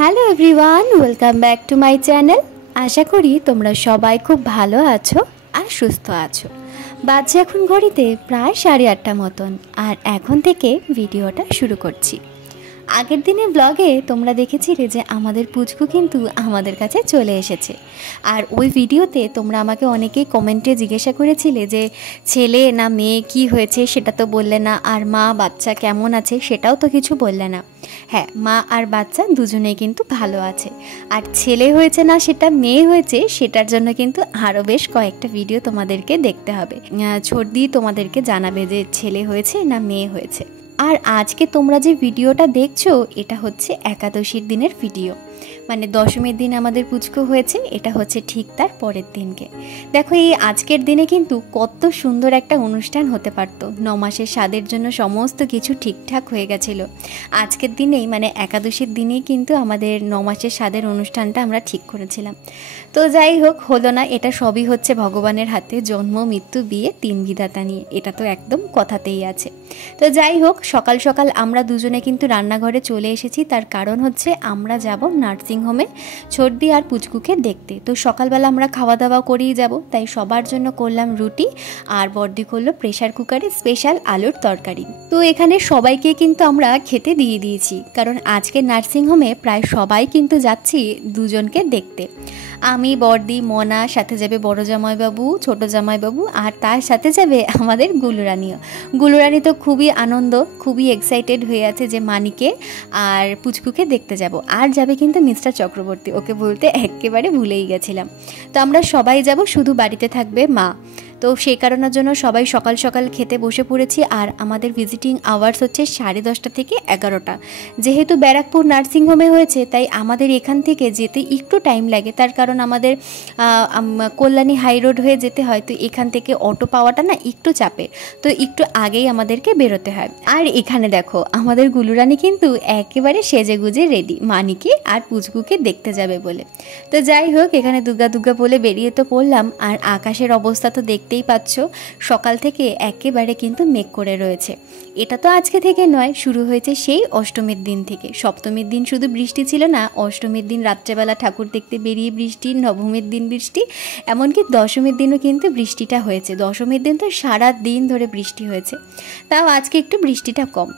Hello everyone, welcome back to my channel. আশা করি তোমরা সবাই খুব ভালো আছো আর সুস্থ আছো। বাজে এখন ঘড়িতে প্রায় 8:30 মতন, আর এখন থেকে ভিডিওটা শুরু করছি। আগের দিনের ব্লগে তোমরা দেখেছিলে যে আমাদের পুচকু কিন্তু আমাদের কাছে চলে এসেছে। আর ওই ভিডিওতে তোমরা আমাকে অনেকেই কমেন্টে জিজ্ঞাসা করেছিলে যে ছেলে না মেয়ে কি হয়েছে সেটা তো বললে না, আর মা বাচ্চা কেমন আছে সেটাও তো কিছু বললে না। হ্যাঁ, মা আর বাচ্চা দুজনেই কিন্তু ভালো আছে। আর ছেলে হয়েছে না সেটা মেয়ে হয়েছে সেটার জন্য কিন্তু আরও বেশ কয়েকটা ভিডিও তোমাদেরকে দেখতে হবে। ছোটদি তোমাদেরকে জানাবে যে ছেলে হয়েছে না মেয়ে হয়েছে। আর আজকে তোমরা যে ভিডিওটা দেখছো এটা হচ্ছে একাদশীর দিনের ভিডিও, মানে দশমীর দিন আমাদের পুচকু হয়েছে, এটা হচ্ছে ঠিক তার পরের দিনকে। দেখো এই আজকের দিনে কিন্তু কত সুন্দর একটা অনুষ্ঠান হতে পারতো। 9 মাসের স্বাদের জন্য সমস্ত কিছু ঠিকঠাক হয়ে গেছিলো। আজকের দিনেই মানে একাদশীর দিনেই কিন্তু আমাদের 9 মাসের স্বাদের অনুষ্ঠানটা আমরা ঠিক করেছিলাম। তো যাই হোক, হলো না। এটা সবই হচ্ছে ভগবানের হাতে, জন্ম মৃত্যু বিয়ে 3 বিধাতা নিয়ে, এটা তো একদম কথাতেই আছে। তো যাই হোক, সকাল সকাল আমরা দুজনে কিন্তু রান্নাঘরে চলে এসেছি। তার কারণ হচ্ছে আমরা যাব নার্সিংহোমে ছোটদি আর পুচকুকে দেখতে। তো সকালবেলা আমরা খাওয়া দাওয়া করেই যাব, তাই সবার জন্য করলাম রুটি, আর বড়দি করলো প্রেশার কুকারে স্পেশাল আলুর তরকারি। তো এখানে সবাইকে কিন্তু আমরা খেতে দিয়ে দিয়েছি, কারণ আজকে নার্সিংহোমে প্রায় সবাই কিন্তু যাচ্ছি দুজনকে দেখতে। আমি, বড়দি, মনা, সাথে যাবে বড় জামাইবাবু, ছোট জামাইবাবু, আর তার সাথে যাবে আমাদের গুলুরানিও। গুলুরানি তো খুবই আনন্দ, খুবই এক্সাইটেড হয়ে আছে যে মানিকে আর পুচকুকে দেখতে যাব। আর যাবে কিন্তু মিস্টার চক্রবর্তী, ওকে বলতে একেবারে ভুলেই গেছিলাম। তো আমরা সবাই যাব, শুধু বাড়িতে থাকবে মা। তো সেই কারণের জন্য সবাই সকাল সকাল খেতে বসে পড়েছি। আর আমাদের ভিজিটিং আওয়ার্স হচ্ছে 10:30 থেকে 11টা। যেহেতু ব্যারাকপুর নার্সিংহোমে হয়েছে তাই আমাদের এখান থেকে যেতে একটু টাইম লাগে, তার কারণ আমাদের কল্যাণী হাই রোড হয়ে যেতে হয়। তো এখান থেকে অটো পাওয়াটা না একটু চাপে, তো একটু আগেই আমাদেরকে বেরোতে হয়। আর এখানে দেখো আমাদের গুলুরানি কিন্তু একেবারে সেজে গুজে রেডি মানিকে আর পুচকুকে দেখতে যাবে বলে। তো যাই হোক, এখানে দুর্গা দুর্গা বলে বেরিয়ে তো পড়লাম। আর আকাশের অবস্থা তো দেখতেই পাচ্ছ, সকাল থেকে একেবারে কিন্তু মেঘ করে রয়েছে। এটা তো আজকে থেকে নয়, শুরু হয়েছে সেই অষ্টমীর দিন থেকে। সপ্তমীর দিন শুধু বৃষ্টি ছিল না, অষ্টমীর দিন রাত্রেবেলা ঠাকুর দেখতে বেরিয়ে বৃষ্টি, নবমীর দিন বৃষ্টি, এমনকি দশমীর দিনও কিন্তু বৃষ্টিটা হয়েছে। দশমীর দিন তো সারা দিন ধরে বৃষ্টি হয়েছে, তাও আজকে একটু বৃষ্টিটা কম।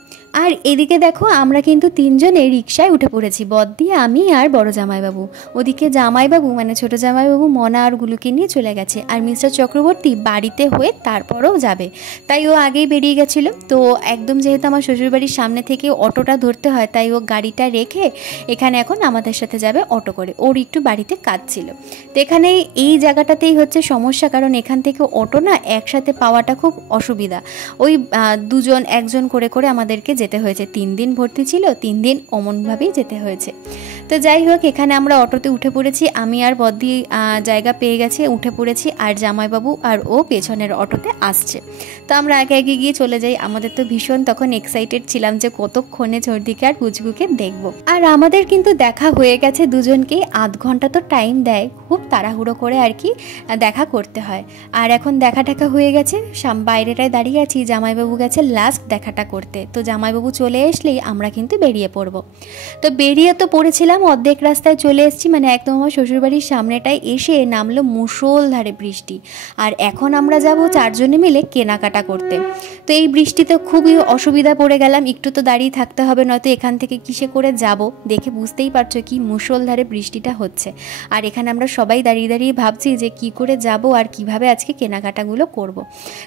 আর এদিকে দেখো আমরা কিন্তু 3 জনে রিকশায় উঠে পড়েছি, বদ্দি, আমি আর বড় জামাইবাবু। ওদিকে জামাইবাবু মানে ছোট জামাইবাবু মনা আর গুলুকে নিয়ে চলে গেছে। আর মিস্টার চক্রবর্তী বাড়িতে হয়ে তারপরেও যাবে, তাই ও আগেই বেরিয়ে গেছিল। তো একদম যেহেতু আমার শ্বশুরবাড়ির সামনে থেকে অটোটা ধরতে হয়, তাই ও গাড়িটা রেখে এখানে এখন আমাদের সাথে যাবে অটো করে। ওর একটু বাড়িতে কাজ ছিল। তো এখানে এই জায়গাটাতেই হচ্ছে সমস্যা, কারণ এখান থেকে অটো না একসাথে পাওয়াটা খুব অসুবিধা। ওই দুজন একজন করে করে আমাদেরকে যেতে হয়েছে। 3 দিন ভর্তি ছিল, 3 দিন অমনভাবেই যেতে হয়েছে। তো যাই হোক, এখানে আমরা অটোতে উঠে পড়েছি। আমি আর বদ্দি জায়গা পেয়ে গেছে, উঠে পড়েছি। আর জামাইবাবু আর ও পেছনের অটোতে আসছে। তো আমরা আগে আগে গিয়ে চলে যাই। আমাদের তো ভীষণ তখন এক্সাইটেড ছিলাম যে কতক্ষণে ছোটদিকে আর পুচকুকে দেখবো। আর আমাদের কিন্তু দেখা হয়ে গেছে দুজনকেই। 1/2 ঘন্টা তো টাইম দেয়, খুব তাড়াহুড়ো করে আর কি দেখা করতে হয়। আর এখন দেখা টাকা হয়ে গেছে, বাইরেটায় দাঁড়িয়ে আছি। জামাইবাবু গেছে লাস্ট দেখাটা করতে। তো জামাইবাবু চলে আসলেই আমরা কিন্তু বেরিয়ে পড়বো। তো বেরিয়ে তো পড়েছিলাম, অর্ধেক রাস্তায় চলে এসেছি, মানে একদম আমার শ্বশুরবাড়ির সামনেটায় এসে নামলো মুষলধারে বৃষ্টি। আর এখন আমরা যাব 4 জনে মিলে কেনাকাটা করতে। তো এই বৃষ্টিতে খুবই অসুবিধা পড়ে গেলাম, একটু তো দাঁড়িয়ে থাকতে হবে, নয়তো এখান থেকে কিসে করে যাব। দেখে বুঝতেই পারছো কি মুষলধারে বৃষ্টিটা হচ্ছে। আর এখানে আমরা সবাই দাঁড়িয়ে দাঁড়িয়ে ভাবছি যে কি করে যাব আর কিভাবে আজকে কেনাকাটাগুলো করব।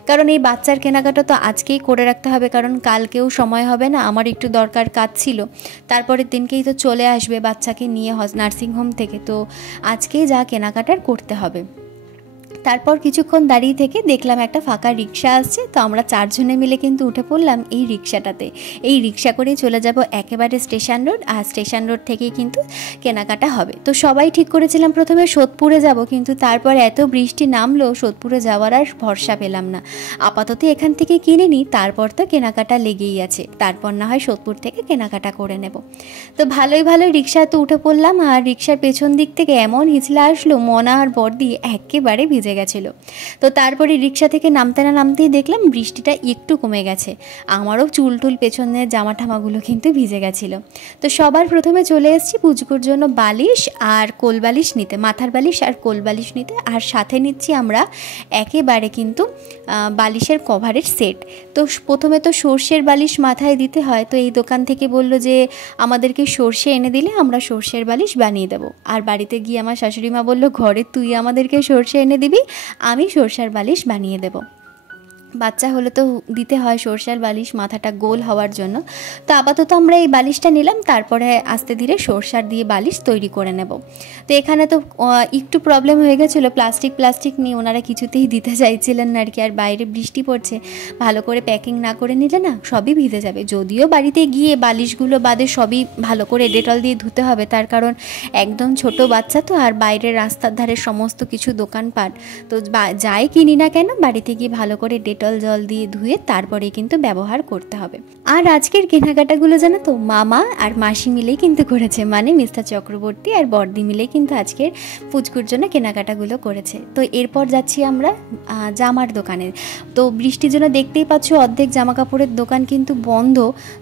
কারণ এই বাচ্চার কেনাকাটা তো আজকেই করে রাখতে হবে, কারণ কালকেও সময় হবে না। আমার একটু দরকার কাজ ছিল, তারপরের দিনকেই তো চলে আসবে বাচ্চাকে নিয়ে নার্সিংহোম থেকে। তো আজকেই যা কেনাকাটার করতে হবে। তারপর কিছুক্ষণ দাঁড়িয়ে থেকে দেখলাম একটা ফাঁকা রিক্সা আসছে। তো আমরা 4 জনে মিলে কিন্তু উঠে পড়লাম এই রিক্সাটাতে। এই রিক্সা করেই চলে যাব একেবারে স্টেশন রোড, আর স্টেশন রোড থেকেই কিন্তু কেনাকাটা হবে। তো সবাই ঠিক করেছিলাম প্রথমে সোদপুরে যাব, কিন্তু তারপর এত বৃষ্টি নামলো সোদপুরে যাওয়ার আর ভরসা পেলাম না। আপাতত এখান থেকে কিনে নিই, তারপর তো কেনাকাটা লেগেই আছে, তারপর না হয় সোদপুর থেকে কেনাকাটা করে নেব। তো ভালোই রিক্সা তো উঠে পড়লাম। আর রিক্সার পেছন দিক থেকে এমন হিচলা আসলো, মনা আর বর্দি একেবারে ভিজে ভিজে গেছিলো। তো তারপরে রিক্সা থেকে নামতে না নামতেই দেখলাম বৃষ্টিটা একটু কমে গেছে। আমারও চুল টুল পেছনের জামা ঠামাগুলো কিন্তু ভিজে গেছিলো। তো সবার প্রথমে চলে এসেছি পুচকুর জন্য বালিশ আর কোল বালিশ নিতে, মাথার বালিশ আর কোল বালিশ নিতে। আর সাথে নিচ্ছি আমরা একেবারে কিন্তু বালিশের কভারের সেট। তো প্রথমে তো সর্ষের বালিশ মাথায় দিতে হয়, তো এই দোকান থেকে বলল যে আমাদেরকে সর্ষে এনে দিলে আমরা সর্ষের বালিশ বানিয়ে দেবো। আর বাড়িতে গিয়ে আমার শাশুড়ি মা বললো ঘরে তুই আমাদেরকে সর্ষে এনে দিবি, আমি সর্ষের বালিশ বানিয়ে দেবো। বাচ্চা হলে তো দিতে হয় সর্ষের বালিশ মাথাটা গোল হওয়ার জন্য। তো আপাতত আমরা এই বালিশটা নিলাম, তারপরে আস্তে ধীরে সর্ষার দিয়ে বালিশ তৈরি করে নেব। তো এখানে তো একটু প্রবলেম হয়ে গেছিলো, প্লাস্টিক নিয়ে ওনারা কিছুতেই দিতে চাইছিলেন না আর কি। আর বাইরে বৃষ্টি পড়ছে, ভালো করে প্যাকিং না করে নিলে না সবই ভিজে যাবে। যদিও বাড়িতে গিয়ে বালিশগুলো বাদে সবই ভালো করে ডেটল দিয়ে ধুতে হবে, তার কারণ একদম ছোট বাচ্চা তো। আর বাইরের রাস্তার ধারে সমস্ত কিছু দোকানপাট, তো যাই কিনি না কেন বাড়িতে গিয়ে ভালো করে ডেটল জল দিয়ে ধুয়ে তারপরে কিন্তু ব্যবহার করতে হবে। আর আজকের কেনাকাটাগুলো জানো তো মামা আর মাসি মিলেই কিন্তু করেছে, মানে মিস্টার চক্রবর্তী আর বর্দি মিলেই কিন্তু আজকের পুচকুর জন্য কেনাকাটাগুলো করেছে। তো এরপর যাচ্ছি আমরা জামার দোকানে। তো বৃষ্টির জন্য দেখতেই পাচ্ছ অর্ধেক জামা কাপড়ের দোকান কিন্তু বন্ধ।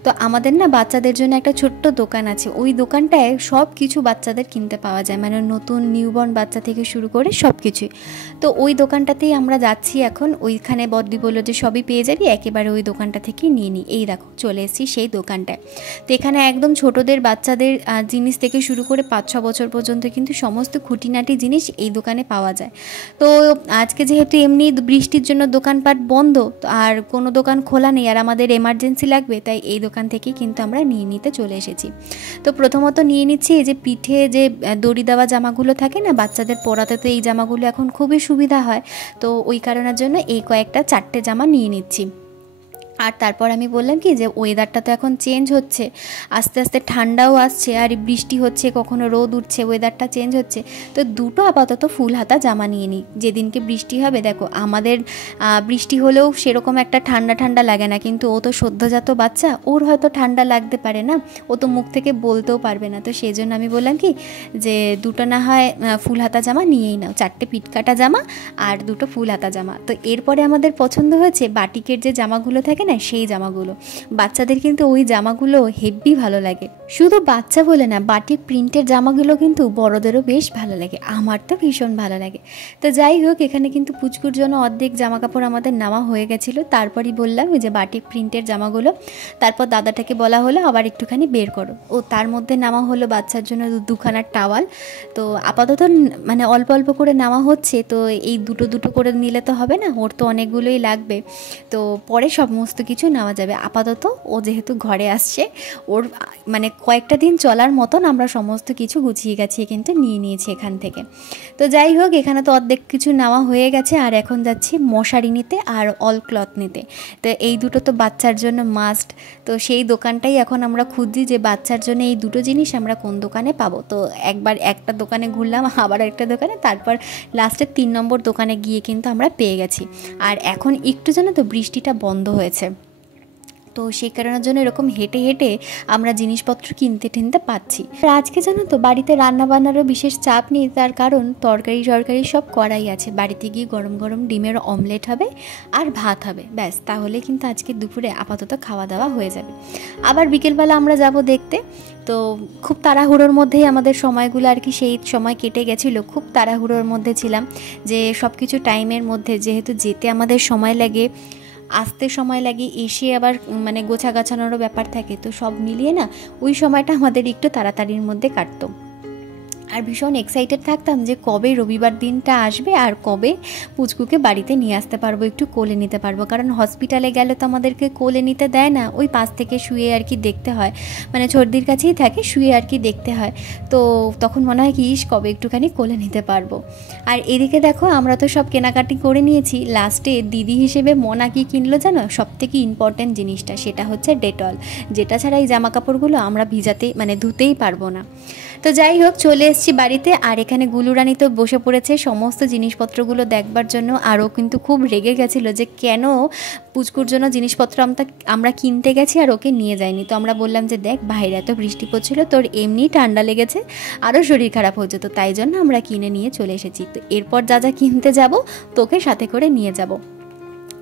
তো আমাদের না বাচ্চাদের জন্য একটা ছোট্ট দোকান আছে, ওই দোকানটায় সব কিছু বাচ্চাদের কিনতে পাওয়া যায়, মানে নতুন নিউবর্ন বাচ্চা থেকে শুরু করে সব কিছুই। তো ওই দোকানটাতেই আমরা যাচ্ছি এখন। ওইখানে বর্দি বললো যে সবই পেয়ে যাবি, একেবারে ওই দোকানটা থেকে নিয়ে নিই। এই দেখো চলে এসেছি সেই দোকানটায়। তো এখানে একদম ছোটদের বাচ্চাদের জিনিস থেকে শুরু করে 5-6 বছর পর্যন্ত কিন্তু সমস্ত খুঁটিনাটি জিনিস এই দোকানে পাওয়া যায়। তো আজকে যেহেতু এমনি বৃষ্টির জন্য দোকানপাট বন্ধ আর কোনো দোকান খোলা নেই, আর আমাদের এমার্জেন্সি লাগবে, তাই এই দোকান থেকেই কিন্তু আমরা নিয়ে নিতে চলে এসেছি। তো প্রথমত নিয়ে নিচ্ছি এই যে পিঠে যে দড়ি দেওয়া জামাগুলো থাকে না বাচ্চাদের পরাতে, তো এই জামাগুলো এখন খুবই সুবিধা হয়। তো ওই কারণের জন্য এই কয়েকটা 4টে জামা নিয়ে নিচ্ছি। আর তারপর আমি বললাম কি যে ওয়েদারটা তো এখন চেঞ্জ হচ্ছে, আস্তে আস্তে ঠান্ডাও আসছে আর বৃষ্টি হচ্ছে, কখনো রোদ উঠছে, ওয়েদারটা চেঞ্জ হচ্ছে। তো দুটো আপাতত ফুল হাতা জামা নিয়ে নিই, যেদিনকে বৃষ্টি হবে। দেখো আমাদের বৃষ্টি হলেও সেরকম একটা ঠান্ডা ঠান্ডা লাগে না, কিন্তু ও তো সদ্যজাত বাচ্চা, ওর হয়তো ঠান্ডা লাগতে পারে না, ও তো মুখ থেকে বলতেও পারবে না। তো সেই জন্য আমি বললাম কি যে দুটো না হয় ফুল হাতা জামা নিয়েই নাও, 4টে পিটকাটা জামা আর দুটো ফুল হাতা জামা। তো এরপরে আমাদের পছন্দ হয়েছে বাটিকের যে জামাগুলো থাকে না সেই জামাগুলো, বাচ্চাদের কিন্তু ওই জামাগুলো হেভি ভালো লাগে। শুধু বাচ্চা বলে না, বাটিক প্রিন্টের জামাগুলো কিন্তু বড়দেরও বেশ ভালো লাগে, আমার তো ভীষণ ভালো লাগে। তো যাই হোক এখানে কিন্তু পুচকুর জন্য অর্ধেক জামা কাপড় আমাদের নেওয়া হয়ে গেছিলো। তারপরই বললাম ওই যে বাটিক প্রিন্টের জামাগুলো। তারপর দাদাটাকে বলা হলো আবার একটুখানি বের করো, ও তার মধ্যে নেওয়া হলো বাচ্চার জন্য দুখানার টাওয়াল। তো আপাতত মানে অল্প অল্প করে নেওয়া হচ্ছে, তো এই দুটো দুটো করে নিলে তো হবে না, ওর তো অনেকগুলোই লাগবে। তো পরে সমস্ত কিছু নেওয়া যাবে। আপাতত ও যেহেতু ঘরে আসছে, ওর মানে কয়েকটা দিন চলার মতন আমরা সমস্ত কিছু গুছিয়ে গাছিয়ে কিন্তু নিয়ে নিয়েছি এখান থেকে। তো যাই হোক এখানে তো অর্ধেক কিছু নেওয়া হয়ে গেছে, আর এখন যাচ্ছি মশারি নিতে আর অল ক্লথ নিতে। তো এই দুটো তো বাচ্চার জন্য মাস্ট। তো সেই দোকানটাই এখন আমরা খুঁজছি যে বাচ্চার জন্য এই দুটো জিনিস আমরা কোন দোকানে পাবো। তো একবার একটা দোকানে ঘুরলাম, আবার একটা দোকানে, তারপর লাস্টের 3 নম্বর দোকানে গিয়ে কিন্তু আমরা পেয়ে গেছি। আর এখন একটু যেন তো বৃষ্টিটা বন্ধ হয়েছে, তো সেই কারণের জন্য এরকম হেঁটে হেঁটে আমরা জিনিসপত্র কিনতে পাচ্ছি। আর আজকে জানো তো বাড়িতে রান্নাবান্নারও বিশেষ চাপ নেই, তার কারণ তরকারি সব করাই আছে। বাড়িতে গিয়ে গরম গরম ডিমের অমলেট হবে আর ভাত হবে, ব্যাস, তাহলে কিন্তু আজকে দুপুরে আপাতত খাওয়া দাওয়া হয়ে যাবে। আবার বিকেলবেলা আমরা যাব দেখতে। তো খুব তাড়াহুড়োর মধ্যেই আমাদের সময়গুলো আর কি সেই সময় কেটে গেছিলো, খুব তাড়াহুড়োর মধ্যে ছিলাম যে সব কিছু টাইমের মধ্যে, যেহেতু যেতে আমাদের সময় লাগে, আসতে সময় লাগে, এসে আবার মানে গোছা গাছানোরও ব্যাপার থাকে, তো সব মিলিয়ে না ওই সময়টা আমাদের একটু তাড়াতাড়ির মধ্যে কাটতো। আর ভীষণ এক্সাইটেড থাকতাম যে কবে রবিবার দিনটা আসবে আর কবে পুচকুকে বাড়িতে নিয়ে আসতে পারবো, একটু কোলে নিতে পারবো। কারণ হসপিটালে গেলে তো আমাদেরকে কোলে নিতে দেয় না, ওই পাশ থেকে শুয়ে আর কি দেখতে হয়, মানে সর্দির কাছেই থাকে, শুয়ে আর কি দেখতে হয়। তো তখন মনে হয় কি কবে একটুখানি কোলে নিতে পারবো। আর এদিকে দেখো আমরা তো সব কেনাকাটি করে নিয়েছি, লাস্টে দিদি হিসেবে মনা কি কিনলো জানো, সবথেকে ইম্পর্ট্যান্ট জিনিসটা, সেটা হচ্ছে ডেটল, যেটা ছাড়া এই জামা কাপড়গুলো আমরা ভিজাতে মানে ধুতেই পারবো না। তো যাই হোক চলে এসেছি বাড়িতে, আর এখানে গুলুরানি তো বসে পড়েছে সমস্ত জিনিসপত্রগুলো দেখবার জন্য। আরও কিন্তু খুব রেগে গেছিলো যে কেন পুচকুর জন্য জিনিসপত্র আমরা কিনতে গেছি আর ওকে নিয়ে যাইনি। তো আমরা বললাম যে দেখ বাইরে এত বৃষ্টি পড়ছিল, তোর এমনি ঠান্ডা লেগেছে, আরও শরীর খারাপ হচ্ছে, তো তাই জন্য আমরা কিনে নিয়ে চলে এসেছি। তো এরপর যা যা কিনতে যাব তোকে সাথে করে নিয়ে যাব।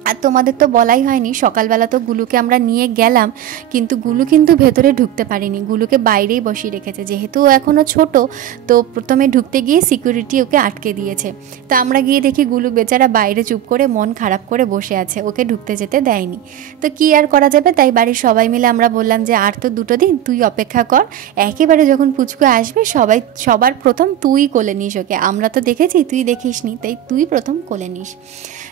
আর তোমাদের তো বলাই হয়নি, সকালবেলা তো গুলুকে আমরা নিয়ে গেলাম, কিন্তু গুলু কিন্তু ভেতরে ঢুকতে পারিনি, গুলুকে বাইরেই বসিয়ে রেখেছে। যেহেতু এখনও ছোট, তো প্রথমে ঢুকতে গিয়ে সিকিউরিটি ওকে আটকে দিয়েছে। তা আমরা গিয়ে দেখি গুলু বেচারা বাইরে চুপ করে মন খারাপ করে বসে আছে, ওকে ঢুকতে যেতে দেয়নি। তো কি আর করা যাবে, তাই বাড়ির সবাই মিলে আমরা বললাম যে আর তো 2 দিন তুই অপেক্ষা কর, একেবারে যখন পুচকু আসবে সবার প্রথম তুই কোলে নিস ওকে, আমরা তো দেখেছি তুই দেখিসনি, তাই তুই প্রথম কোলে নিস।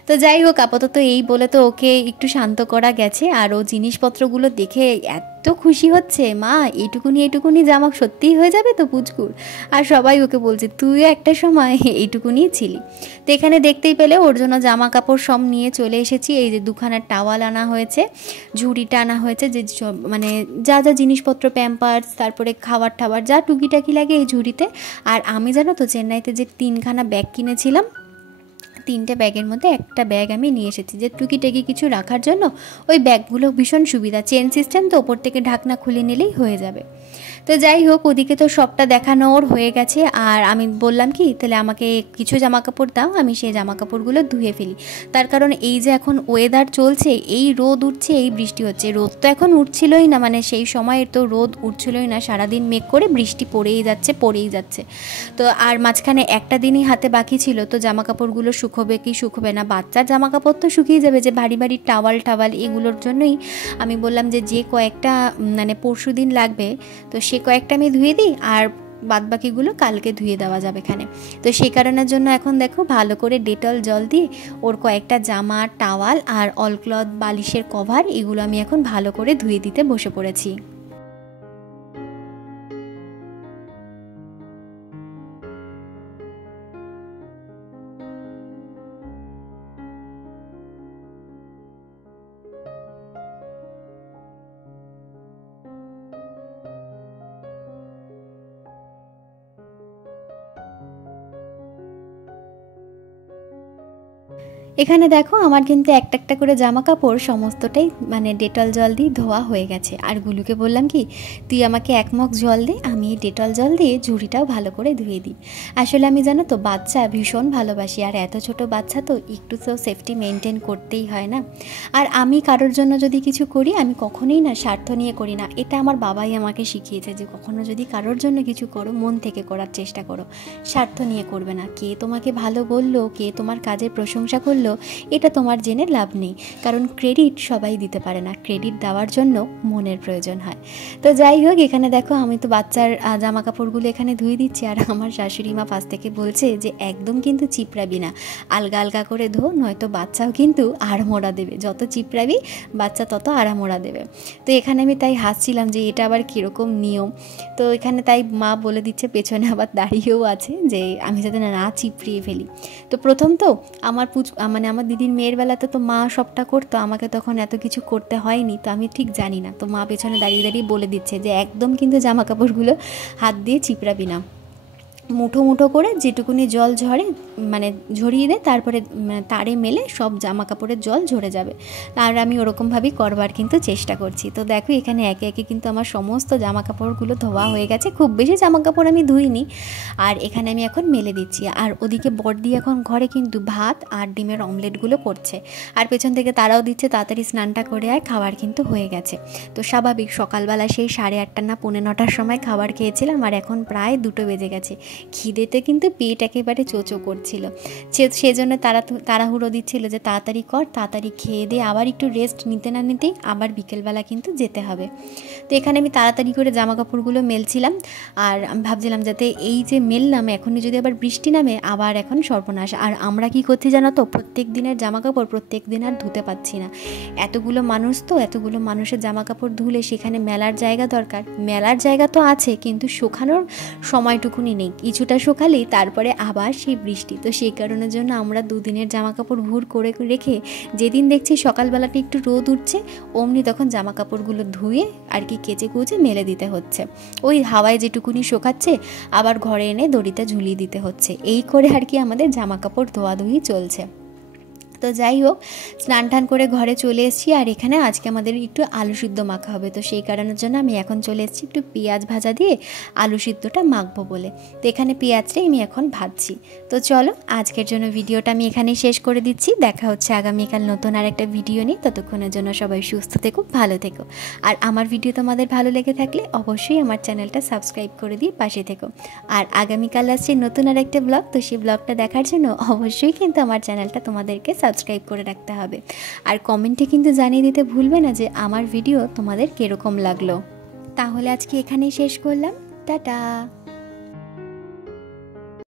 তো যাই হোক আপাতত এই বলে তো ওকে একটু শান্ত করা গেছে। আর ও জিনিসপত্রগুলো দেখে এত খুশি হচ্ছে, মা এইটুকুনি জামা সত্যিই হয়ে যাবে তো পুচকুর। আর সবাই ওকে বলছে তুইও একটা সময় এইটুকুনি ছিলি। তো এখানে দেখতেই পেলে ওর জন্য জামা কাপড় সব নিয়ে চলে এসেছি। এই যে 2খানা টাওয়াল আনা হয়েছে, ঝুড়িটা আনা হয়েছে, যে মানে যা যা জিনিসপত্র প্যাম্পার্স, তারপরে খাবার টাবার যা টুকিটাকি লাগে এই ঝুড়িতে। আর আমি জানো তো চেন্নাইতে যে 3খানা ব্যাগ কিনেছিলাম, 3টে ব্যাগের মধ্যে একটা ব্যাগ আমি নিয়ে এসেছি, যে টুকিটাকি কিছু রাখার জন্য ওই ব্যাগগুলো ভীষণ সুবিধা, চেন সিস্টেম, তো ওপর থেকে ঢাকনা খুলে নিলেই হয়ে যাবে। তো যাই হোক ওদিকে তো সবটা দেখানো ওর হয়ে গেছে। আর আমি বললাম কি তাহলে আমাকে কিছু জামা কাপড় দাও, আমি সেই জামা কাপড়গুলো ধুয়ে ফেলি। তার কারণ এই যে এখন ওয়েদার চলছে, এই রোদ উঠছে এই বৃষ্টি হচ্ছে, রোদ তো এখন উঠছিলই না, মানে সেই সময় তো রোদ উঠছিলই না, সারাদিন মেঘ করে বৃষ্টি পড়েই যাচ্ছে। তো আর মাঝখানে একটা দিনই হাতে বাকি ছিল, তো জামা কাপড়গুলো শুকোবে কি শুকোবে না, বাচ্চার জামা কাপড় তো শুকিয়ে যাবে, যে ভারী ভারী টাওয়াল এগুলোর জন্যই আমি বললাম যে কয়েকটা মানে পরশু দিন লাগবে, তো সে কয়েকটা আমি ধুয়ে দিই, আর বাদবাকিগুলো কালকে ধুয়ে দেওয়া যাবে এখানে। তো সেই কারণের জন্য এখন দেখো ভালো করে ডেটল জল দিয়ে ওর কয়েকটা জামা, টাওয়াল আর অলক্লথ, বালিশের কভার, এগুলো আমি এখন ভালো করে ধুয়ে দিতে বসে পড়েছি। এখানে দেখো আমার কিন্তু একটা করে জামা কাপড় সমস্তটাই মানে ডেটল জল দিয়ে ধোয়া হয়ে গেছে। আর গুলুকে বললাম কি তুই আমাকে 1 মগ জল দে, আমি ডেটল জল দিয়ে ঝুড়িটাও ভালো করে ধুয়ে দিই। আসলে আমি জানো তো বাচ্চা ভীষণ ভালোবাসি, আর এত ছোট বাচ্চা তো একটু তো সেফটি মেনটেন করতেই হয় না। আর আমি কারোর জন্য যদি কিছু করি আমি কখনোই না স্বার্থ নিয়ে করি না, এটা আমার বাবাই আমাকে শিখিয়েছে যে কখনো যদি কারোর জন্য কিছু করো মন থেকে করার চেষ্টা করো, স্বার্থ নিয়ে করবে না। কে তোমাকে ভালো বললো, কে তোমার কাজের প্রশংসা করলো, এটা তোমার জেনে লাভ নেই, কারণ ক্রেডিট সবাই দিতে পারে না, ক্রেডিট দেওয়ার জন্য মনের প্রয়োজন হয়। তো যাই হোক এখানে দেখো আমি তো বাচ্চার জামা কাপড়গুলো এখানে ধুয়ে দিচ্ছি, আর আমার শাশুড়ি মা পাশ থেকে বলছে যে একদম কিন্তু চিপড়াবি না, আলগা আলগা করে ধো, নয়তো বাচ্চাও কিন্তু আড়মোড়া দেবে, যত চিপড়াবি বাচ্চা তত আড়মোড়া দেবে। তো এখানে আমি তাই হাসছিলাম যে এটা আবার কীরকম নিয়ম। তো এখানে তাই মা বলে দিচ্ছে, পেছনে আবার দাঁড়িয়েও আছে যে আমি যাতে না চিপড়িয়ে ফেলি। তো প্রথম তো আমার মানে আমার দিদির মেয়ের বেলাতে তো মা সবটা করতো, আমাকে তখন এত কিছু করতে হয়নি, তো আমি ঠিক জানি না। তো মা পেছনে দাঁড়িয়ে দাঁড়িয়ে বলে দিচ্ছে যে একদম কিন্তু জামা কাপড়গুলো হাত দিয়ে চিপড়াবি না, মুঠো মুঠো করে যেটুকুনি জল ঝরে মানে ঝরিয়ে দে, তারপরে তারে মেলে সব জামা কাপড়ের জল ঝরে যাবে। আর আমি ওরকমভাবেই করবার কিন্তু চেষ্টা করছি। তো দেখো এখানে একে একে কিন্তু আমার সমস্ত জামা কাপড়গুলো ধোয়া হয়ে গেছে, খুব বেশি জামা কাপড় আমি ধুইনি। আর এখানে আমি এখন মেলে দিচ্ছি, আর ওদিকে বড়দি এখন ঘরে কিন্তু ভাত আর ডিমের অমলেটগুলো করছে, আর পেছন থেকে তারাও দিচ্ছে তাড়াতাড়ি স্নানটা করে আয়, খাবার কিন্তু হয়ে গেছে। তো স্বাভাবিক সকালবেলা সেই 8:30 না 9:45 সময় খাবার খেয়েছিলাম, আর এখন প্রায় 2টো বেজে গেছে। খিদেতে কিন্তু পেট একেবারে চোচো করছিল, সেজন্য তাড়াহুড়ো দিচ্ছিল যে তাড়াতাড়ি কর, তাড়াতাড়ি খেয়ে দিয়ে আবার একটু রেস্ট নিতে না নিতেই আবার বিকেলবেলা কিন্তু যেতে হবে। তো এখানে আমি তাড়াতাড়ি করে জামা কাপড়গুলো মেলছিলাম, আর আমি ভাবছিলাম যাতে এই যে মেললাম এখনই যদি আবার বৃষ্টি নামে আবার এখন সর্বনাশ। আর আমরা কি করছি জানো তো, প্রত্যেক দিনের জামা কাপড় প্রত্যেক দিন আর ধুতে পারছি না, এতগুলো মানুষ, তো এতগুলো মানুষের জামা কাপড় ধুলে সেখানে মেলার জায়গা দরকার, মেলার জায়গা তো আছে কিন্তু শুকানোর সময়টুকুনি নেই। কিছুটা শুকালেই তারপরে আবার সেই বৃষ্টি। তো সেই কারণের জন্য আমরা দুদিনের জামা কাপড় ভুর করে রেখে যেদিন দেখছি সকালবেলাটা একটু রোদ উঠছে অমনি তখন জামা কাপড়গুলো ধুয়ে আর কি কেচে কুচে মেলে দিতে হচ্ছে। ওই হাওয়ায় যেটুকুনি শুকাচ্ছে আবার ঘরে এনে দড়িতে ঝুলিয়ে দিতে হচ্ছে, এই করে আর কি আমাদের জামা কাপড় ধোয়াধুয়ি চলছে। তো যাই হোক, স্নান টান করে ঘরে চলে এসেছি। আর এখানে আজকে আমাদের একটু আলু সিদ্ধ মাখা হবে, তো সেই কারণের জন্য আমি এখন চলে এসেছি একটু পেঁয়াজ ভাজা দিয়ে আলু সিদ্ধটা মাখবো বলে। তো এখানে পেঁয়াজটাই আমি এখন ভাজছি। তো চলো, আজকের জন্য ভিডিওটা আমি এখানেই শেষ করে দিচ্ছি। দেখা হচ্ছে আগামীকাল নতুন আর একটা ভিডিও নিয়ে। ততক্ষণের জন্য সবাই সুস্থ থেকো, ভালো থেকো। আর আমার ভিডিও তোমাদের ভালো লেগে থাকলে অবশ্যই আমার চ্যানেলটা সাবস্ক্রাইব করে দিয়ে পাশে থেকো। আর আগামীকাল আসছে নতুন আর একটা ব্লগ, তো সেই ব্লগটা দেখার জন্য অবশ্যই কিন্তু আমার চ্যানেলটা তোমাদেরকে সাবস্ক্রাইব করে রাখতে হবে। আর কমেন্টে কিন্তু জানিয়ে দিতে ভুলবে না যে আমার ভিডিও তোমাদের কীরকম লাগলো। তাহলে আজকে এখানেই শেষ করলাম, টাটা।